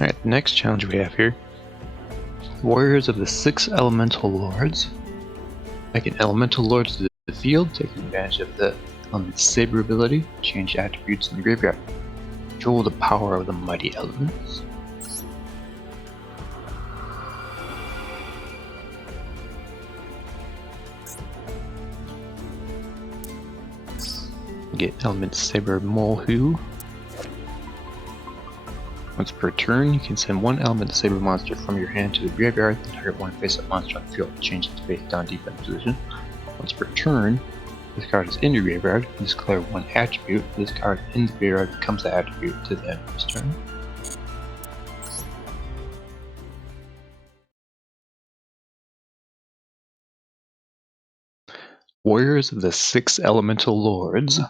Alright, the next challenge we have here. Warriors of the 6 Elemental Lords. Make an Elemental Lord to the field, taking advantage of the Element's Saber ability, change attributes in the graveyard. Control the power of the mighty elements. Get Element Saber Molehu. Once per turn, you can send one Element Saber monster from your hand to the graveyard, then target one face-up monster on the field, change its face-down defense position. Once per turn, this card is in your graveyard, you declare one attribute. This card in the graveyard becomes the attribute to the end of this turn. Warriors of the 6 Elemental Lords.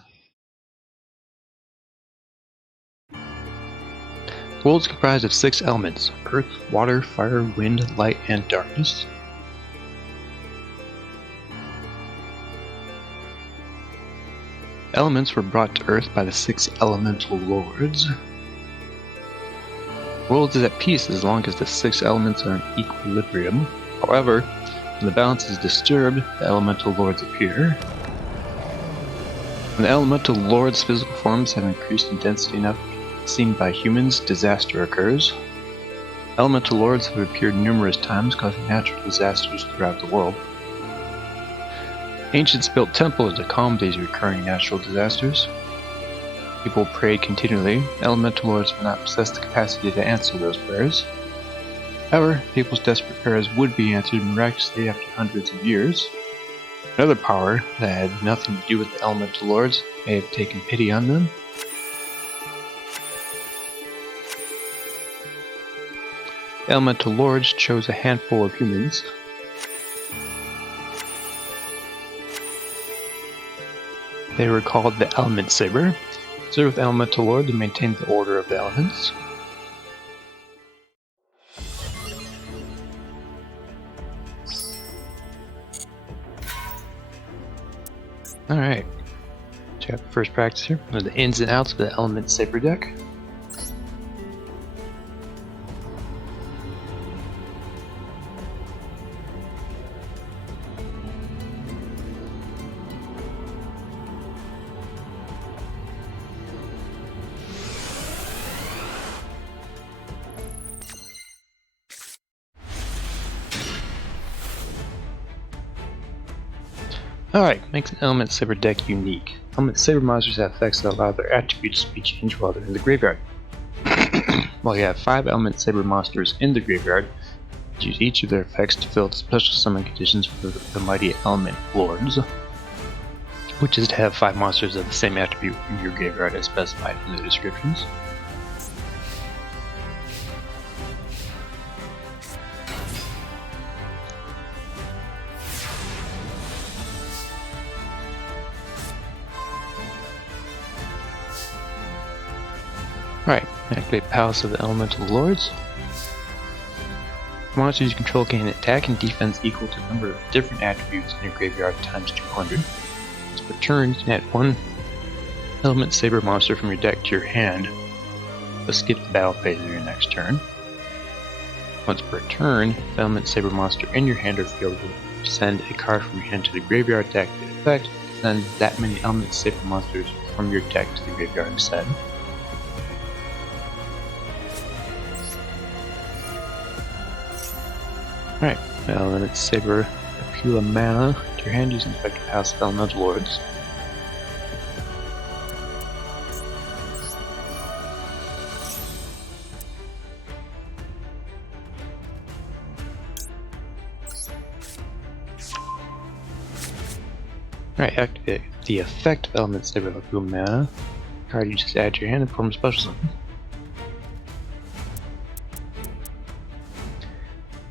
The world is comprised of 6 elements: earth, water, fire, wind, light, and darkness. Elements were brought to earth by the 6 Elemental Lords. The world is at peace as long as the 6 elements are in equilibrium. However, when the balance is disturbed, the Elemental Lords appear. When the Elemental Lords' physical forms have increased in density enough seen by humans, disaster occurs. Elemental Lords have appeared numerous times, causing natural disasters throughout the world. Ancients built temples to calm these recurring natural disasters. People prayed continually. Elemental Lords did not possess the capacity to answer those prayers. However, people's desperate prayers would be answered miraculously after hundreds of years. Another power that had nothing to do with the Elemental Lords may have taken pity on them. The Elemental Lords chose a handful of humans. They were called the Element Saber. Serve with the Elemental Lord to maintain the order of the elements. Alright, check out the first practice here. Those are the ins and outs of the Element Saber deck. Alright, makes an Element Saber deck unique. Element Saber monsters have effects that allow their attributes to be changed while they're in the graveyard. While you have 5 Element Saber monsters in the graveyard, use each of their effects to fill the special summon conditions for the mighty Element Lords, which is to have 5 monsters of the same attribute in your graveyard as specified in the descriptions. Alright, activate Palace of the Elemental Lords. Monsters you control gain attack and defense equal to the number of different attributes in your graveyard times 200. Once per turn, you can add 1 Element Saber monster from your deck to your hand, but skip the battle phase of your next turn. Once per turn, if the Element Saber monster in your hand or field will send a card from your hand to the graveyard to activate effect, send that many Element Saber monsters from your deck to the graveyard instead. Alright, Element Saber appeal a mana to your hand using effective House of Elemental Lords. Alright, activate the effect of Element Saber appeal mana. Card you just add to your hand and perform a special summon.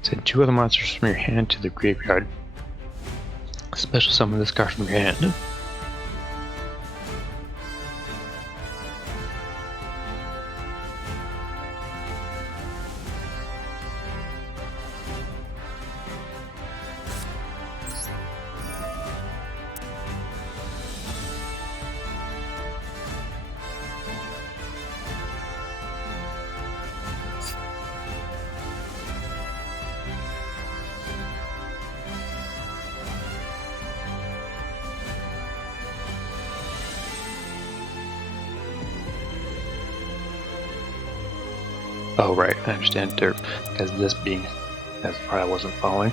Send 2 other monsters from your hand to the graveyard. Special summon this card from your hand. Oh right, I understand derp, because this being, that's the part I wasn't following.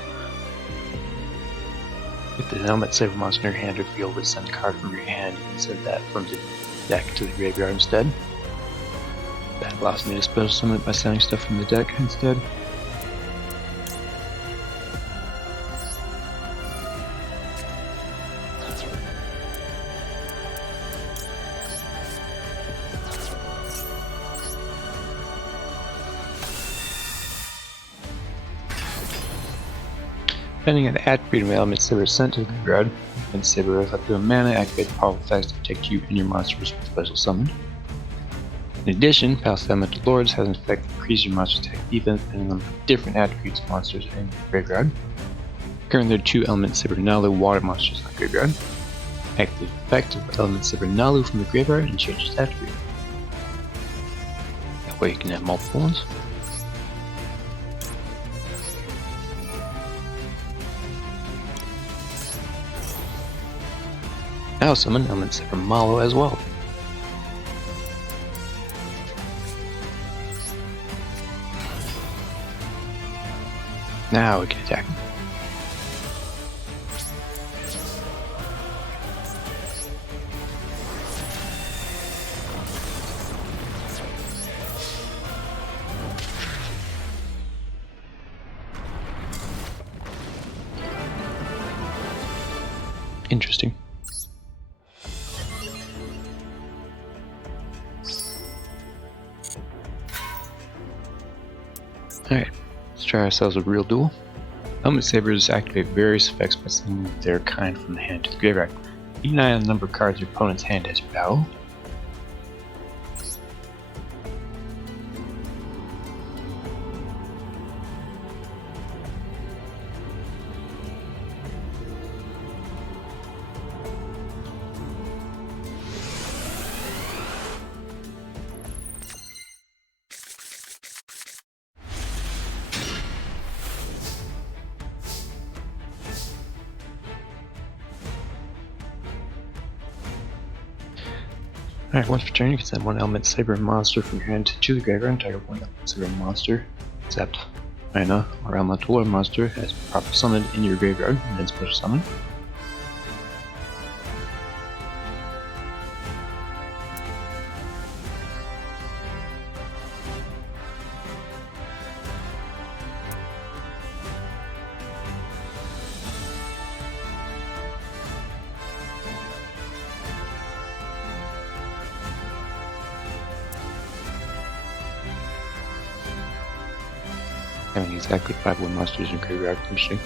If the helmet saber monster in your hand or field would send a card from your hand, you can send that from the deck to the graveyard instead. That allows me to special summon it by sending stuff from the deck instead. Depending on the attribute of the element saber sent to the graveyard, element saber with up to a mana activate powerful effects to protect you and your monsters with special summon. In addition, Palace Elemental Lords has an effect to increase your monster's attack defense depending on different attributes of monsters in your graveyard. Currently there are 2 Element Saber Nalu water monsters in the graveyard. Activate the effect of Element Saber Nalu from the graveyard and change its attribute. That way you can have multiple ones. Now summon Element Saber Malo as well. Now we can attack. Interesting. Alright, let's try ourselves a real duel. Element Sabers activate various effects by sending their kind from the hand to the graveyard. Keep an eye on the number of cards your opponent's hand has your battle. Alright, once per turn you can send 1 Element Saber monster from your hand to the graveyard and target 1 Element Saber monster, except mana or Elemental Lord monster as proper summoned in your graveyard and then special summon. Having exactly 5 wood monsters in graveyard is interesting.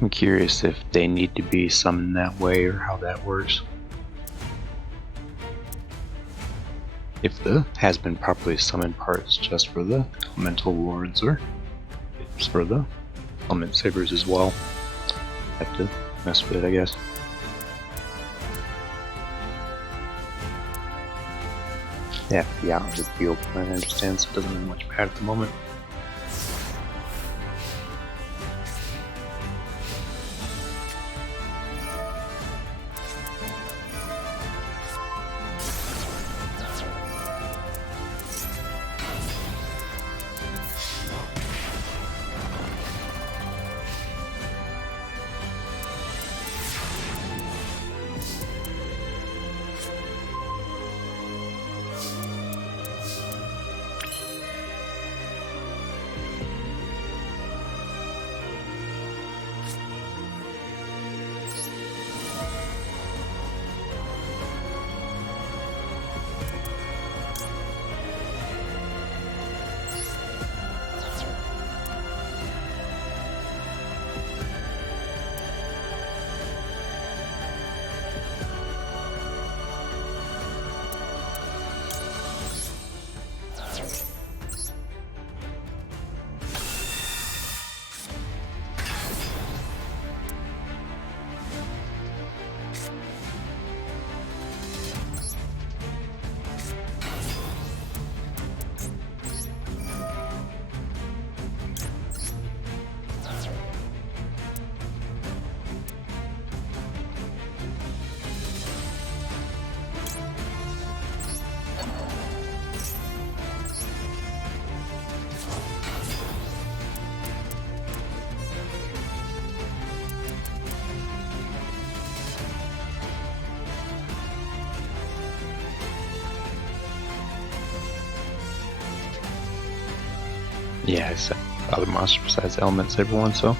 I'm curious if they need to be summoned that way or how that works. If the has been properly summoned part is just for the Elemental Lords or it's for the Element Sabers as well. Have to mess with it, I guess. Yeah, out of the field, I understand, so it doesn't really much bad at the moment. Yeah, I said other monsters besides the Element Saber one, so.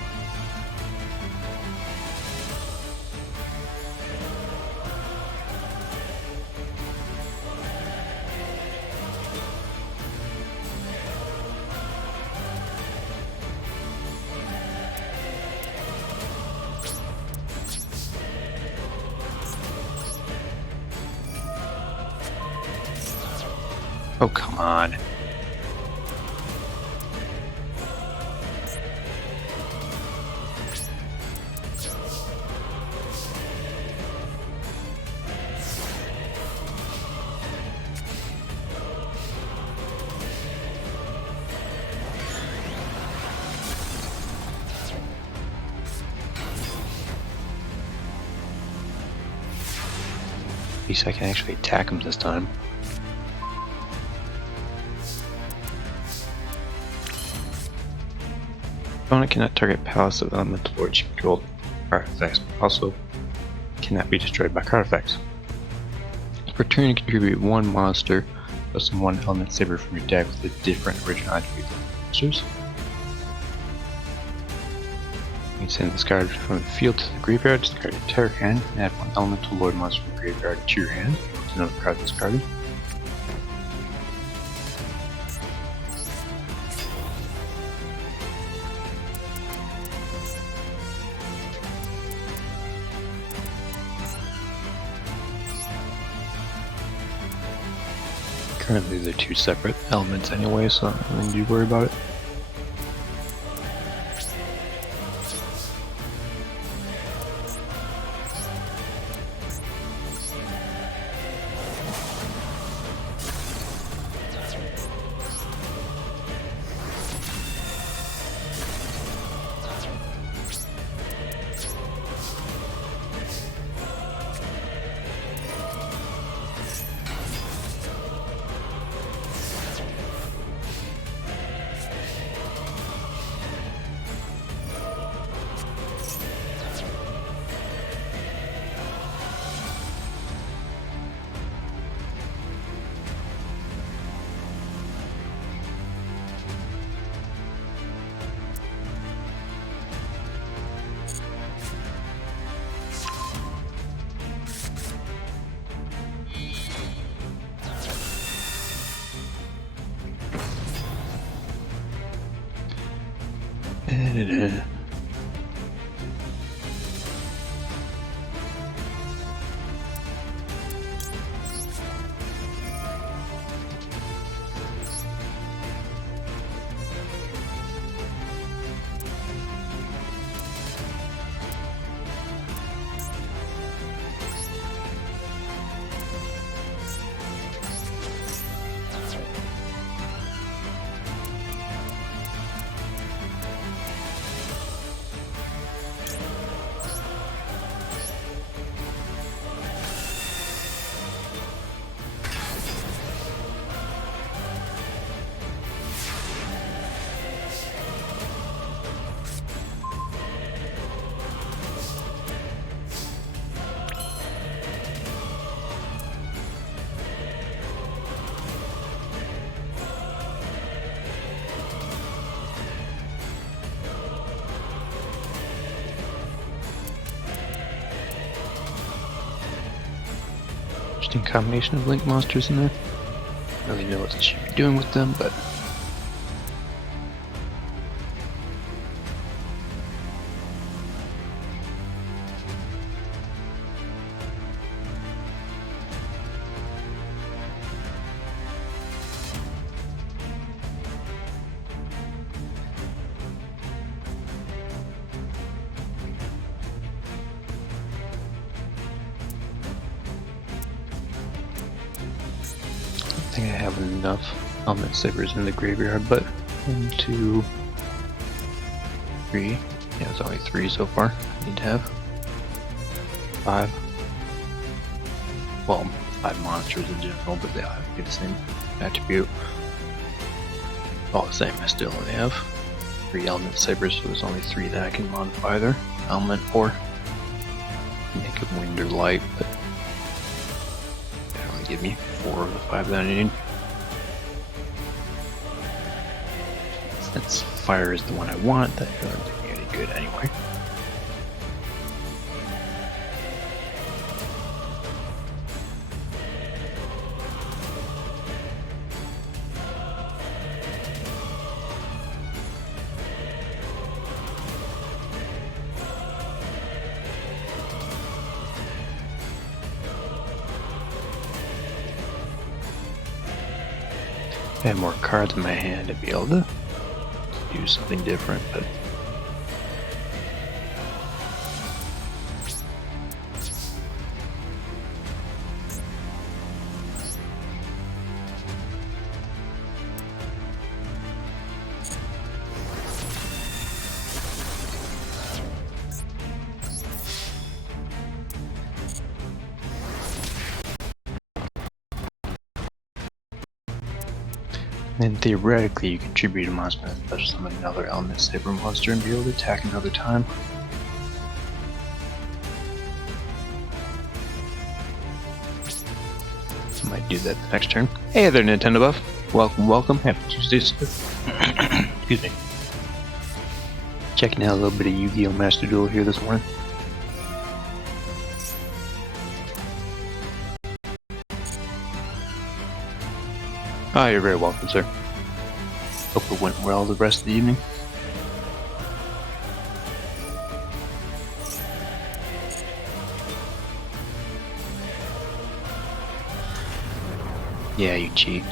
Oh, come on. At least I can actually attack him this time. Opponent cannot target Palace of Elemental Lords controlled artifacts, but also cannot be destroyed by card effects. Per turn, you contribute one monster plus one Element Saber from your deck with a different original attribute than monsters. You can send this card from the field to the graveyard, discard your entire hand, and add one Elemental Lord monster from the graveyard to your hand. Put another card discarded. Currently they're two separate elements anyway, so I don't really need to worry about it. Interesting combination of link monsters in there. I don't really know what they should be doing with them, but I think I have enough Element Sabers in the graveyard, but 1, 2, 3. Yeah, it's only 3 so far. I need to have 5. Well, 5 monsters in general, but they all have to be the same attribute. All the same, I still only have 3 Element Sabers, so there's only 3 that I can modify their element or make them wind or light, but that'll only give me 4 of the 5 that I need. Since fire is the one I want, that doesn't do me any good anyway. If I had more cards in my hand, I'd be able to do something different, but then theoretically you can tribute a monster and special summon another element saber monster and be able to attack another time. Might do that the next turn. Hey there, Nintendo Buff. Welcome, welcome. Happy Tuesday. Excuse me. Checking out a little bit of Yu-Gi-Oh! Master Duel here this morning. Oh, you're very welcome, sir. Hope it went well the rest of the evening. Yeah, you cheat.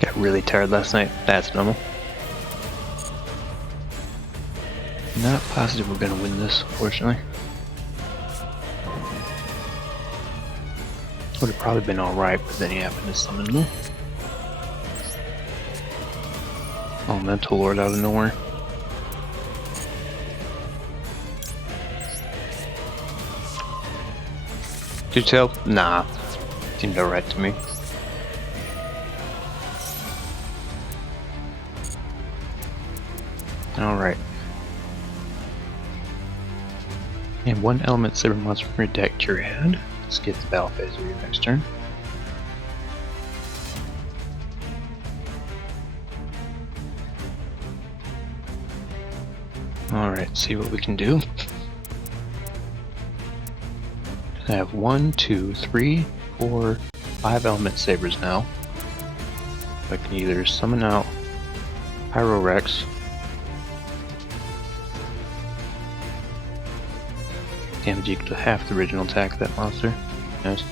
Got really tired last night. That's normal. Not positive we're gonna win this, fortunately. Would have probably been alright, but then he happened to summon me. Elemental Lord out of nowhere. Two-tail? Nah. Seemed alright to me. Alright. And one element saber monster from your deck to your hand. Skip the battle phase of your next turn. Alright, see what we can do. I have 1, 2, 3, 4, 5 element sabers now. I can either summon out Pyro Rex, damage equal to half the original attack of that monster. Nice.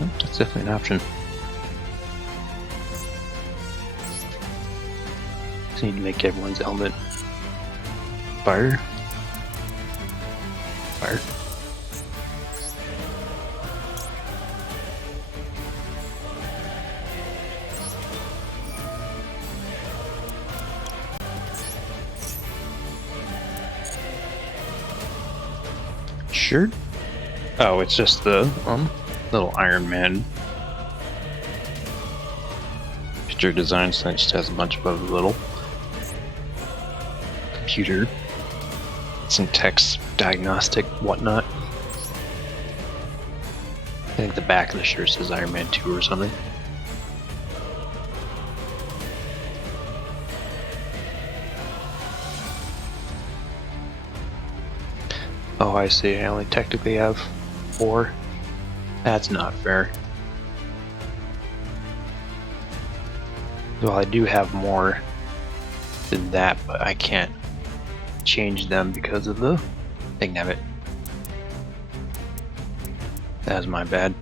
Oh, that's definitely an option. Just need to make everyone's element fire. Fire. Sure. Oh, it's just the Little Iron Man. Picture design, so it just has a bunch of other little computer, some text, diagnostic, whatnot. I think the back of the shirt says Iron Man 2 or something. Oh, I see. I only technically have 4. That's not fair. Well, I do have more than that, but I can't change them because of the thing of it. That was my bad.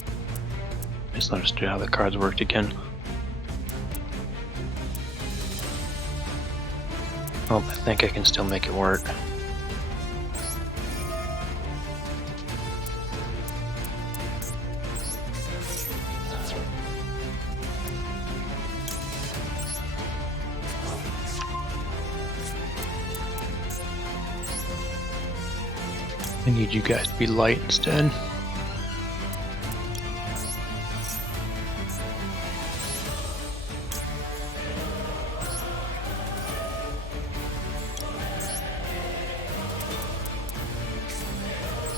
I just understood how the cards worked again. Oh, I think I can still make it work. I need you guys to be light instead.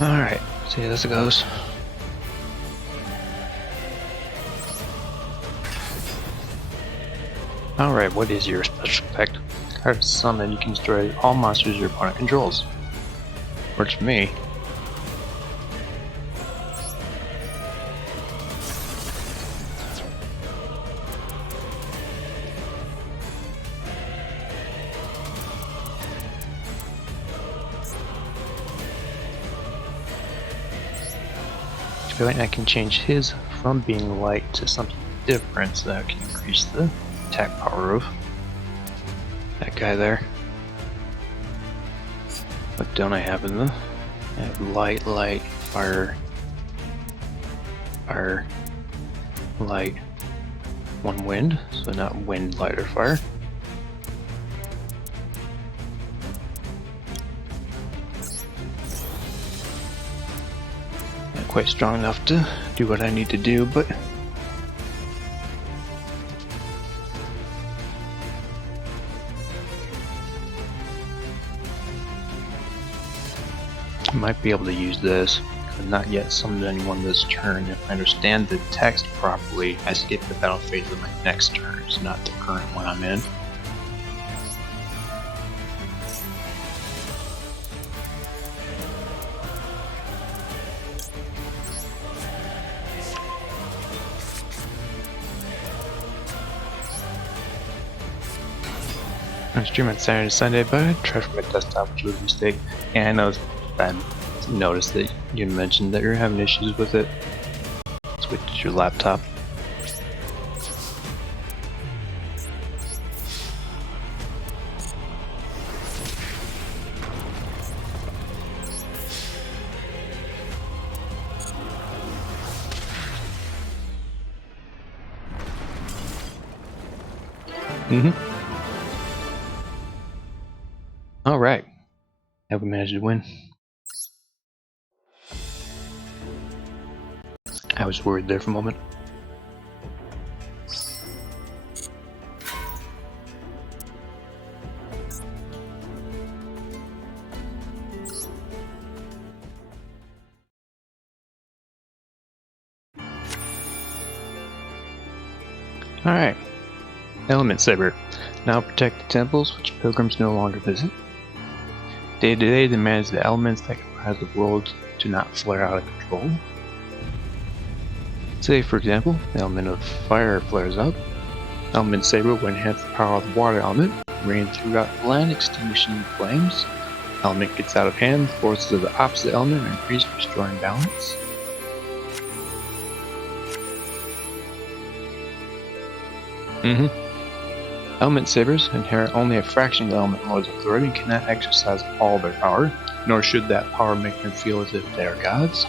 Alright, see how this goes. Alright, what is your special effect? Card summon, you can destroy all monsters your opponent controls. Works for me. I feel like I can change his from being light to something different, so that I can increase the attack power of that guy there. What don't I have in the? I have light, light, fire, fire, light, 1 wind, so not wind, light, or fire. Not quite strong enough to do what I need to do, but I might be able to use this. I've not yet summoned anyone this turn. If I understand the text properly, I skip the battle phase of my next turn. It's not the current one I'm in. I stream on Saturday and Sunday, but I tried from my desktop, which was a mistake. And I noticed that you mentioned that you're having issues with it. Switch to your laptop. Alright. Have we managed to win? I was worried there for a moment. Alright. Element Saber. Now protect the temples which pilgrims no longer visit. Day to day demands the elements that comprise the world to not flare out of control. Say, for example, the element of fire flares up. Element Saber will enhance the power of the water element, rain throughout the land, extinguishing the flames. Element gets out of hand, the forces of the opposite element are increased, restoring balance. Element Sabers inherit only a fraction of the Element Lord's authority and cannot exercise all their power, nor should that power make them feel as if they are gods.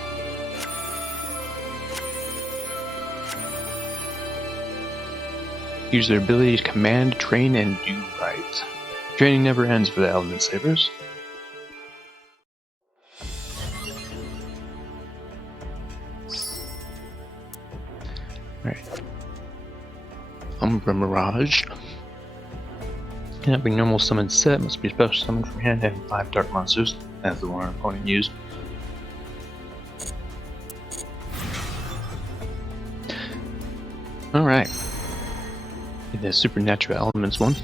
Use their ability to command, train, and do right. Training never ends for the Element Sabers. Umbra Mirage. Cannot be normal summon set, must be special summon from hand having 5 dark monsters, as the one our opponent used. Alright. The supernatural elements one.